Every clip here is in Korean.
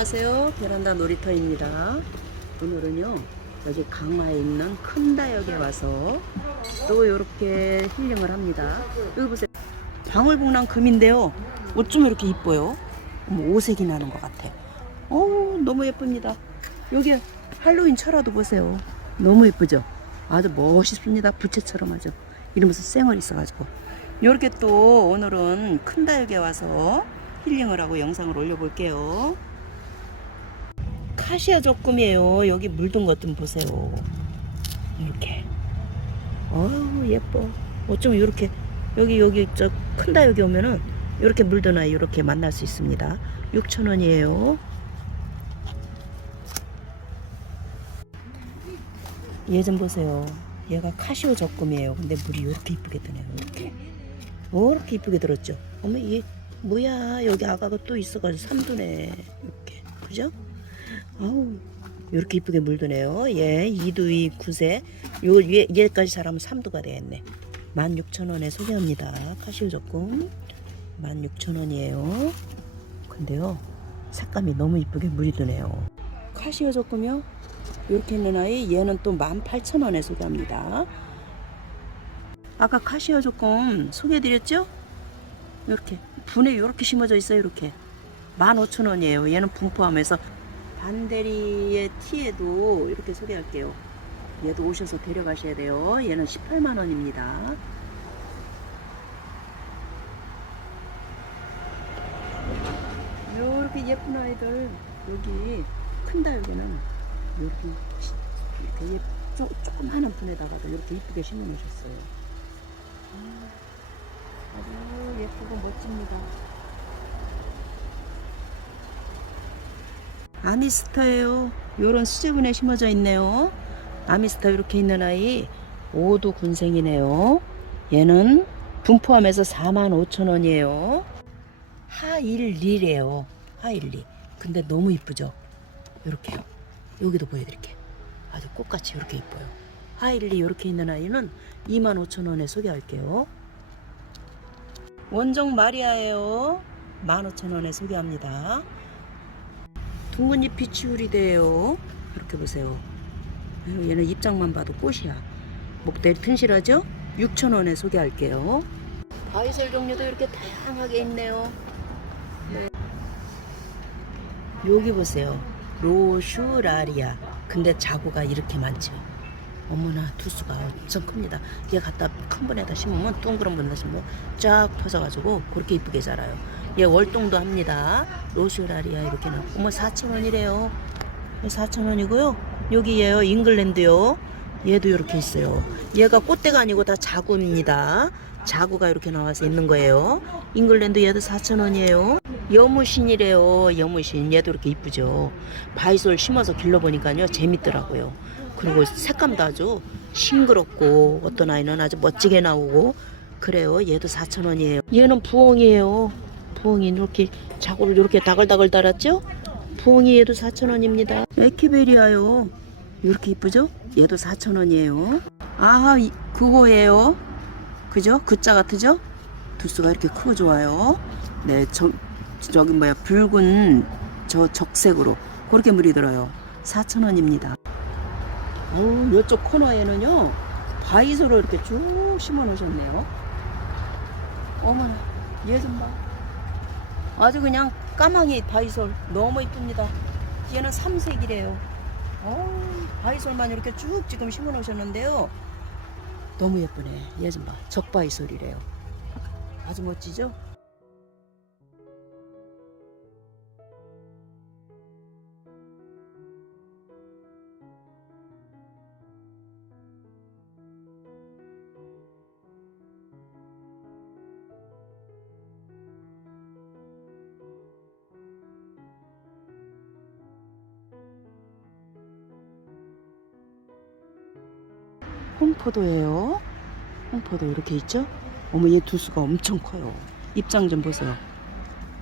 안녕하세요. 베란다 놀이터입니다. 오늘은요, 여기 강화에 있는 큰다역에 와서 또 이렇게 힐링을 합니다. 여기 보세요. 방울복랑 금인데요. 어쩜 이렇게 이뻐요? 오색이 나는 것 같아. 어우, 너무 예쁩니다. 여기 할로윈 철화도 보세요. 너무 예쁘죠? 아주 멋있습니다. 부채처럼 아주. 이러면서 쌩얼 있어가지고. 이렇게 또 오늘은 큰다역에 와서 힐링을 하고 영상을 올려볼게요. 카시아 조금이에요. 여기 물든 것 좀 보세요. 이렇게. 어우 예뻐. 어쩜 이렇게 여기 여기 저 큰다 여기 오면은 이렇게 아이 이렇게 만날 수 있습니다. 6천 원이에요. 얘 좀 보세요. 얘가 카시오 적금이에요. 근데 물이 이렇게 이쁘게 드네요. 이렇게. 이렇게 이쁘게 들었죠. 어머 얘 뭐야 여기 아가가 또 있어가지고 삼두네 이렇게 그죠? 아우 이렇게 이쁘게 물드네요. 얘 이두이 구세 요 얘, 얘까지 잘하면 삼두가 되겠네. 16,000원에 소개합니다. 카시오 적금 16,000원이에요. 근데요 색감이 너무 이쁘게 물이 드네요. 카시오 적금요 이렇게 있는 아이 얘는 또 18,000원에 소개합니다. 아까 카시오 조금 소개해드렸죠? 이렇게 분에 이렇게 심어져 있어요. 이렇게 15,000원이에요. 얘는 분 포함해서 반대리의 티에도 이렇게 소개할게요. 얘도 오셔서 데려가셔야 돼요. 얘는 18만 원입니다. 이렇게 예쁜 아이들 여기 큰다 여기는 이렇게 이렇게 예, 쪼, 조그마한 분에다가도 이렇게 이쁘게 심어 놓으셨어요. 아주 예쁘고 멋집니다. 아미스터예요. 요런 수제분에 심어져 있네요. 아미스터 이렇게 있는 아이 5도 군생이네요. 얘는 분 포함해서 45,000원이에요. 하일리래요. 하일리. 근데 너무 이쁘죠? 요렇게요. 여기도 보여드릴게요. 아주 꽃같이 이렇게 이뻐요. 하일리 이렇게 있는 아이는 25,000원에 소개할게요. 원정 마리아예요. 15,000원에 소개합니다. 둥근잎 비치우리대요. 이렇게 보세요. 얘는 입장만 봐도 꽃이야. 목대리 튼실하죠? 6,000원에 소개할게요. 바이솔 종류도 이렇게 다양하게 있네요. 네. 여기 보세요. 로슈라리아. 근데 자구가 이렇게 많죠. 어머나 두수가 엄청 큽니다. 얘 갖다 큰 분에다 심으면 동그란 분에다 심으면 쫙 퍼져가지고 그렇게 이쁘게 자라요. 얘 월동도 합니다. 로슈라리아 이렇게 나. 어머 4,000원이래요. 4,000원이고요. 여기 얘요 잉글랜드요. 얘도 이렇게 있어요. 얘가 꽃대가 아니고 다 자구입니다. 자구가 이렇게 나와서 있는 거예요. 잉글랜드 얘도 4,000원이에요. 여무신이래요. 여무신. 얘도 이렇게 이쁘죠. 바이솔 심어서 길러보니까요. 재밌더라고요. 그리고 색감도 아주 싱그럽고 어떤 아이는 아주 멋지게 나오고 그래요. 얘도 4,000원이에요. 얘는 부엉이에요. 부엉이 이렇게 자구를 이렇게 다글다글 달았죠? 부엉이 얘도 4,000원입니다. 에키베리아요. 이렇게 이쁘죠? 얘도 4,000원이에요. 아, 이- 그거예요. 그죠? 그자 같으죠? 두수가 이렇게 크고 좋아요. 네, 저, 저기 뭐야, 붉은 저 적색으로 그렇게 물이 들어요. 4,000원입니다. 어우, 이쪽 코너에는요, 바이소로 이렇게 쭉 심어 놓으셨네요. 어머나, 얘 좀 봐. 아주 그냥 까망이 바이솔 너무 이쁩니다. 얘는 삼색이래요. 어, 바이솔만 이렇게 쭉 지금 심어 놓으셨는데요. 너무 예쁘네. 얘 좀 봐. 적바이솔이래요. 아주 멋지죠? 홍포도예요. 홍포도 이렇게 있죠? 어머 얘 두수가 엄청 커요. 입장 좀 보세요.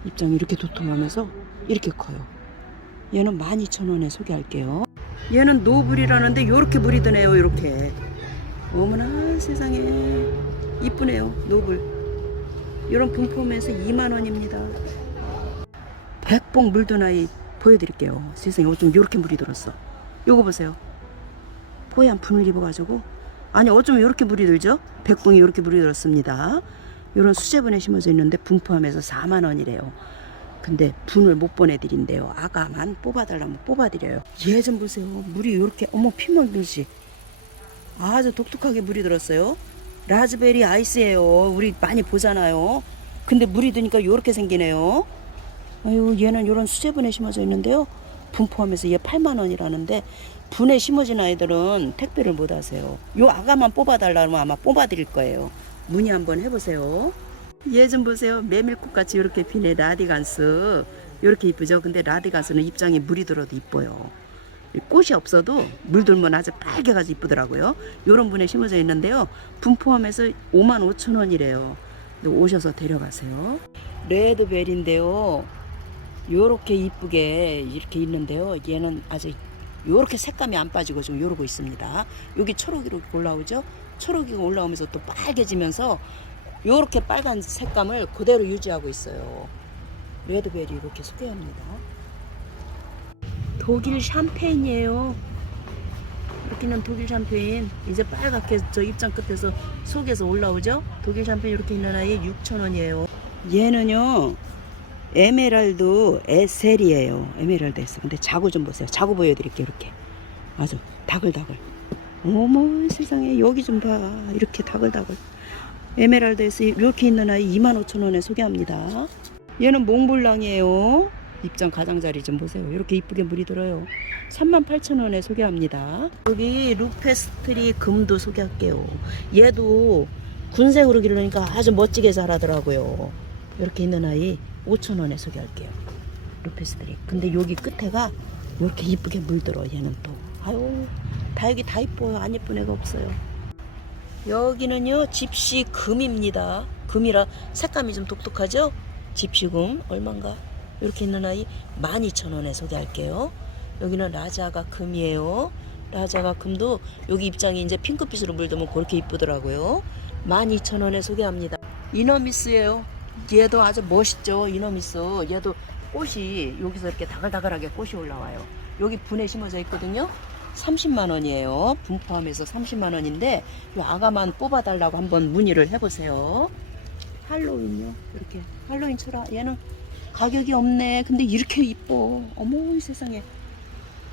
입장 이렇게 도톰하면서 이렇게 커요. 얘는 12,000원에 소개할게요. 얘는 노블이라는데 이렇게 물이 드네요. 이렇게. 어머나 세상에 이쁘네요. 노블. 이런 분포면서 2만 원입니다. 백봉 물든 아이 보여드릴게요. 세상에 어쩜 이렇게 물이 들었어. 요거 보세요. 뽀얀 분을 입어가지고 아니 어쩜 이렇게 물이 들죠? 백봉이 이렇게 물이 들었습니다. 이런 수제분에 심어져 있는데 분포함에서 4만 원이래요. 근데 분을 못 보내드린대요. 아가만 뽑아달라면 뽑아드려요. 얘 좀 보세요. 물이 이렇게 어머 피만 들지. 아주 독특하게 물이 들었어요. 라즈베리 아이스예요. 우리 많이 보잖아요. 근데 물이 드니까 이렇게 생기네요. 아유 얘는 이런 수제분에 심어져 있는데요. 분포함에서 얘 8만 원이라는데 분에 심어진 아이들은 택배를 못 하세요. 요 아가만 뽑아달라면 아마 뽑아드릴 거예요. 문의 한번 해보세요. 얘 좀 보세요. 메밀꽃 같이 이렇게 피네 라디간스. 이렇게 이쁘죠? 근데 라디간스는 입장에 물이 들어도 이뻐요. 꽃이 없어도 물 들면 아주 빨개가지고 이쁘더라고요. 이런 분에 심어져 있는데요. 분 포함에서 5만 5천 원이래요. 오셔서 데려가세요. 레드벨인데요. 요렇게 이쁘게 이렇게 있는데요. 얘는 아직 요렇게 색감이 안 빠지고 좀 요러고 있습니다. 여기 초록이 로 올라오죠? 초록이가 올라오면서 또 빨개지면서 요렇게 빨간 색감을 그대로 유지하고 있어요. 레드벨이 이렇게 소개합니다. 독일 샴페인이에요. 이렇게는 독일 샴페인 이제 빨갛게 저 입장 끝에서 속에서 올라오죠? 독일 샴페인 이렇게 있는 아이 6,000원이에요. 얘는요. 에메랄드 에셀이에요. 에메랄드 에셀. 근데 자구 좀 보세요. 자구 보여드릴게요. 이렇게 아주 다글다글. 어머 세상에 여기 좀 봐. 이렇게 다글다글. 에메랄드 에셀 이렇게 있는 아이 25,000원에 소개합니다. 얘는 몽블랑이에요. 입장 가장자리 좀 보세요. 이렇게 이쁘게 물이 들어요. 38,000원에 소개합니다. 여기 루페스트리 금도 소개할게요. 얘도 군색으로 기르니까 아주 멋지게 자라더라고요. 이렇게 있는 아이 5,000원에 소개할게요. 루페스트리. 근데 여기 끝에가 이렇게 이쁘게 물들어 얘는 또. 아유 다 여기 다 이뻐요. 안 예쁜 애가 없어요. 여기는요 집시 금입니다. 금이라 색감이 좀 독특하죠? 집시금 얼마인가? 이렇게 있는 아이 12,000원에 소개할게요. 여기는 라자가 금이에요. 라자가 금도 여기 입장이 이제 핑크빛으로 물들면 그렇게 이쁘더라고요. 12,000원에 소개합니다. 이너미스예요. 얘도 아주 멋있죠. 이너미스. 얘도 꽃이 여기서 이렇게 다글다글하게 꽃이 올라와요. 여기 분에 심어져 있거든요. 30만 원이에요. 분 포함해서 30만 원인데 이 아가만 뽑아달라고 한번 문의를 해보세요. 할로윈요. 이렇게 할로윈 철아. 얘는 가격이 없네. 근데 이렇게 이뻐. 어머 이 세상에.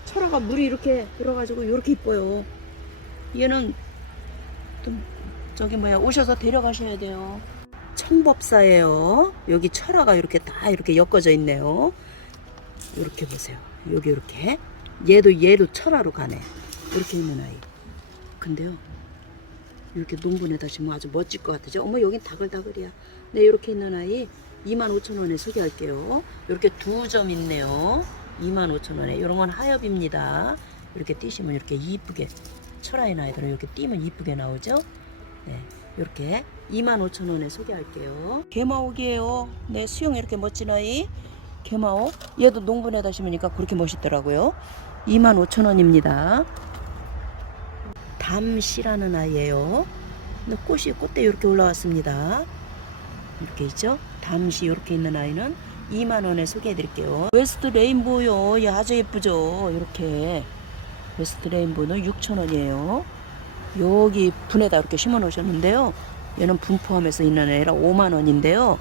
철화가 물이 이렇게 들어가지고 이렇게 이뻐요. 얘는 또 저기 뭐야 오셔서 데려가셔야 돼요. 청법사예요. 여기 철화가 이렇게 다 이렇게 엮어져 있네요. 이렇게 보세요. 여기 이렇게 얘도 얘도 철화로 가네. 이렇게 있는 아이. 근데요. 이렇게 농분에다 심으면 아주 멋질 것 같으죠? 어머 여긴 다글다글이야. 네 이렇게 있는 아이 25,000원에 소개할게요. 이렇게 두 점 있네요. 25,000원에 이런 건 하엽입니다. 이렇게 띄시면 이렇게 이쁘게 철아인 아이들은 이렇게 띄면 이쁘게 나오죠? 네, 이렇게 25,000원에 소개할게요. 개마옥이에요. 네, 수영 이렇게 멋진 아이. 개마옥. 얘도 농분에다 심으니까 그렇게 멋있더라고요. 25,000원입니다. 담씨라는 아이예요. 근데 꽃이 꽃대 이렇게 올라왔습니다. 이렇게 있죠? 담시 이렇게 있는 아이는 2만 원에 소개해 드릴게요. 웨스트 레인보요. 예, 아주 예쁘죠? 이렇게. 웨스트 레인보는 6천 원이에요. 여기 분에다 이렇게 심어 놓으셨는데요. 얘는 분 포함해서 있는 애라 5만 원인데요.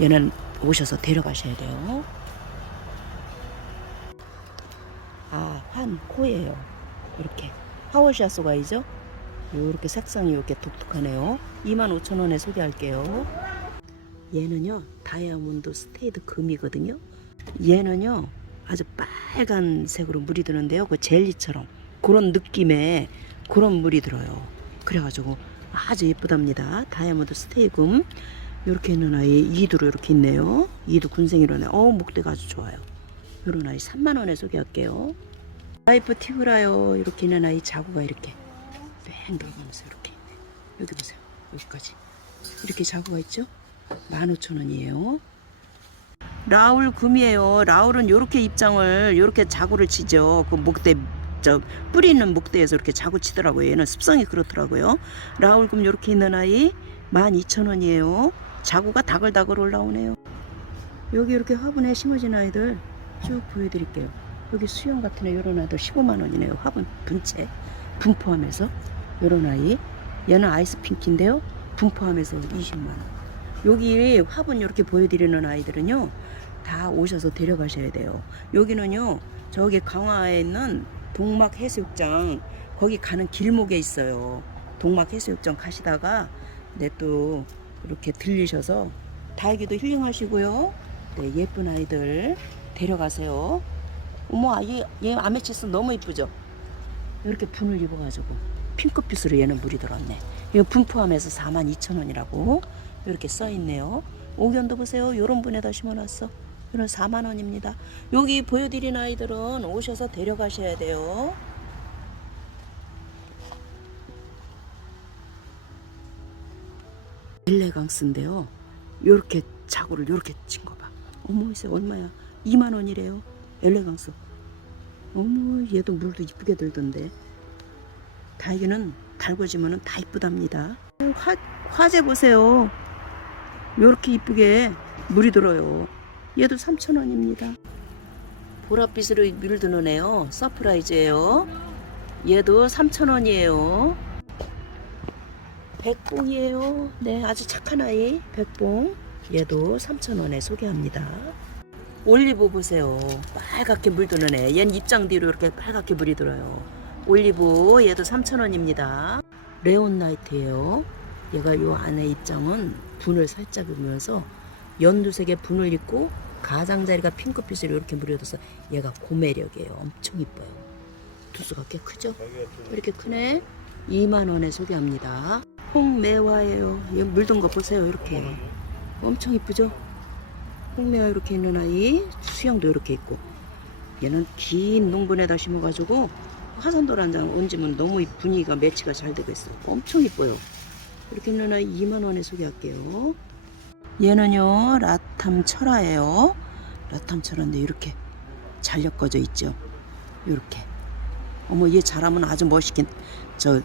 얘는 오셔서 데려가셔야 돼요. 아, 환 코예요. 이렇게. 하워샤소가이죠? 이렇게 색상이 이렇게 독특하네요. 25,000원에 소개할게요. 얘는요 다이아몬드 스테이드 금이거든요 얘는요 아주 빨간색으로 물이 드는데요 그 젤리처럼 그런 느낌의 그런 물이 들어요. 그래가지고 아주 예쁘답니다. 다이아몬드 스테이드 금 이렇게 있는 아이 이두로 이렇게 있네요. 이두 군생이로네. 어 목대가 아주 좋아요. 이런 아이 3만 원에 소개할게요. 라이프 티브라요 이렇게 있는 아이 자구가 이렇게 뺑 돌아가면서 이렇게 있네. 여기 보세요. 여기까지. 이렇게 자구가 있죠? 15,000원이에요. 라울 금이에요. 라울은 이렇게 입장을 이렇게 자구를 치죠. 그 목대 저 뿌리 있는 목대에서 이렇게 자구 치더라고요. 얘는 습성이 그렇더라고요. 라울 금 이렇게 있는 아이 12,000원이에요. 자구가 다글다글 올라오네요. 여기 이렇게 화분에 심어진 아이들 쭉 보여드릴게요. 여기 수영 같은 애 요런 아이들 15만 원이네요. 화분 분채 분 포함해서 요런 아이 얘는 아이스 핑크인데요. 분 포함해서 20만 원. 여기 화분 이렇게 보여드리는 아이들은요 다 오셔서 데려가셔야 돼요. 여기는요 저기 강화에 있는 동막 해수욕장 거기 가는 길목에 있어요. 동막 해수욕장 가시다가 네 또 이렇게 들리셔서 다이기도 힐링하시고요. 네 예쁜 아이들 데려가세요. 어머 얘, 얘 아메치스 너무 이쁘죠? 이렇게 분을 입어가지고 핑크빛으로 얘는 물이 들었네. 이거 분 포함해서 42,000원이라고 이렇게 써있네요. 오견도 보세요. 요런 분에다 심어놨어. 이런 4만 원입니다. 여기 보여드린 아이들은 오셔서 데려가셔야 돼요. 일레강스인데요. 요렇게 자구를 요렇게 친 거 봐. 어머, 이세 얼마야? 2만 원이래요. 엘레강스. 어머, 얘도 물도 이쁘게 들던데. 다이기는 달궈지면은 다 이쁘답니다. 화, 화재 보세요. 요렇게 이쁘게 물이 들어요. 얘도 3,000원입니다. 보랏빛으로 물드는 애요. 서프라이즈예요. 얘도 3,000원이에요. 백봉이에요. 네, 아주 착한 아이. 백봉. 얘도 3,000원에 소개합니다. 올리브 보세요. 빨갛게 물드는 애. 얘는 입장 뒤로 이렇게 빨갛게 물이 들어요. 올리브 얘도 3,000원입니다. 레온 나이트예요. 얘가 요 안에 입장은 분을 살짝 입으면서 연두색의 분을 입고 가장자리가 핑크빛으로 이렇게 물려져서 얘가 고매력이에요. 엄청 이뻐요. 두수가 꽤 크죠? 이렇게 크네. 2만 원에 소개합니다. 홍매화예요. 얘 물든 거 보세요. 이렇게 엄청 이쁘죠? 홍매화 이렇게 있는 아이 수영도 이렇게 있고 얘는 긴 농분에다 심어가지고 화산돌 한장 얹으면 너무 이 분위기가 매치가 잘 되고 있어요. 엄청 이뻐요. 이렇게 있는 아이 2만 원에 소개할게요. 얘는요 라탐 철화예요. 라탐 철화인데 이렇게 잘 엮어져 있죠. 이렇게. 어머 얘 잘하면 아주 멋있긴 저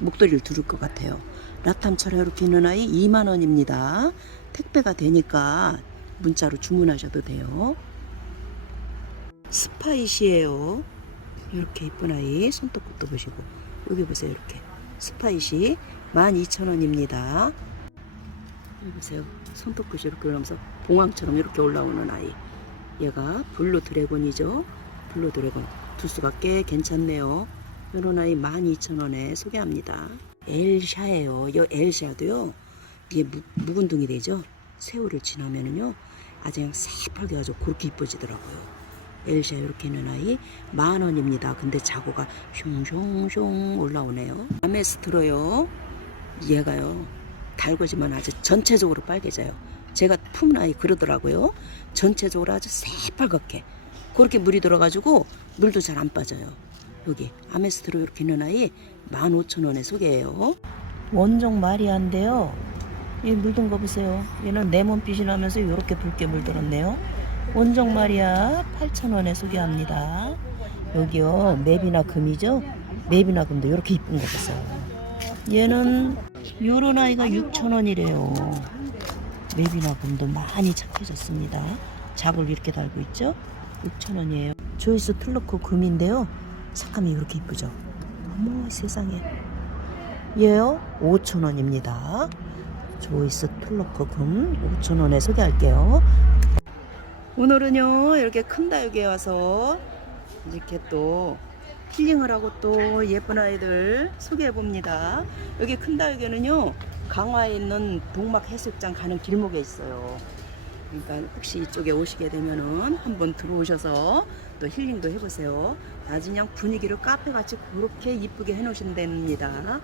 목도리를 두를 것 같아요. 라탐 철화 이렇게 있는 아이 2만 원입니다. 택배가 되니까 문자로 주문하셔도 돼요. 스파이시예요. 이렇게 이쁜 아이 손톱끝도 보시고 여기 보세요 이렇게 스파이시 12,000원입니다. 여기 보세요 손톱끝이 이렇게 올라오면서 봉황처럼 이렇게 올라오는 아이 얘가 블루 드래곤이죠 블루 드래곤 두수가 꽤 괜찮네요 이런 아이 12,000원에 소개합니다 엘샤예요 이 엘샤도요 이게 묵, 묵은둥이 되죠 세월을 지나면은요 아주 그냥 새빨개 가지고 그렇게 이뻐지더라고요 엘샤 이렇게 있는 아이 만 원입니다. 근데 자고가 숑숑숑 올라오네요. 아메스트로요. 얘가요. 달궈지면 아주 전체적으로 빨개져요. 제가 품은 아이 그러더라고요. 전체적으로 아주 새빨갛게 그렇게 물이 들어가지고 물도 잘 안 빠져요. 여기 아메스트로 이렇게 있는 아이 15,000원에 소개해요. 원종 마리아인데요. 얘 물든 거 보세요. 얘는 레몬빛이 나면서 이렇게 붉게 물들었네요. 원종 마리아 8,000원에 소개합니다. 여기요 맵이나 금이죠? 맵이나 금도 이렇게 이쁜 거 보세요. 얘는 요런 아이가 6,000원이래요. 맵이나 금도 많이 착해졌습니다. 작을 이렇게 달고 있죠? 6,000원이에요. 조이스 툴로코 금인데요. 색감이 이렇게 이쁘죠? 어머 세상에. 얘요 5,000원입니다. 조이스 툴로코 금 5,000원에 소개할게요. 오늘은요 이렇게 큰 다육에 와서 이렇게 또 힐링을 하고 또 예쁜 아이들 소개해 봅니다. 여기 큰 다육에는요 강화에 있는 동막 해수욕장 가는 길목에 있어요. 그러니까 혹시 이쪽에 오시게 되면은 한번 들어오셔서 또 힐링도 해보세요. 그냥 분위기를 카페 같이 그렇게 이쁘게 해놓으신 데입니다.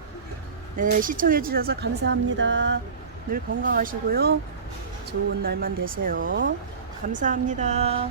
네 시청해 주셔서 감사합니다. 늘 건강하시고요. 좋은 날만 되세요. 감사합니다.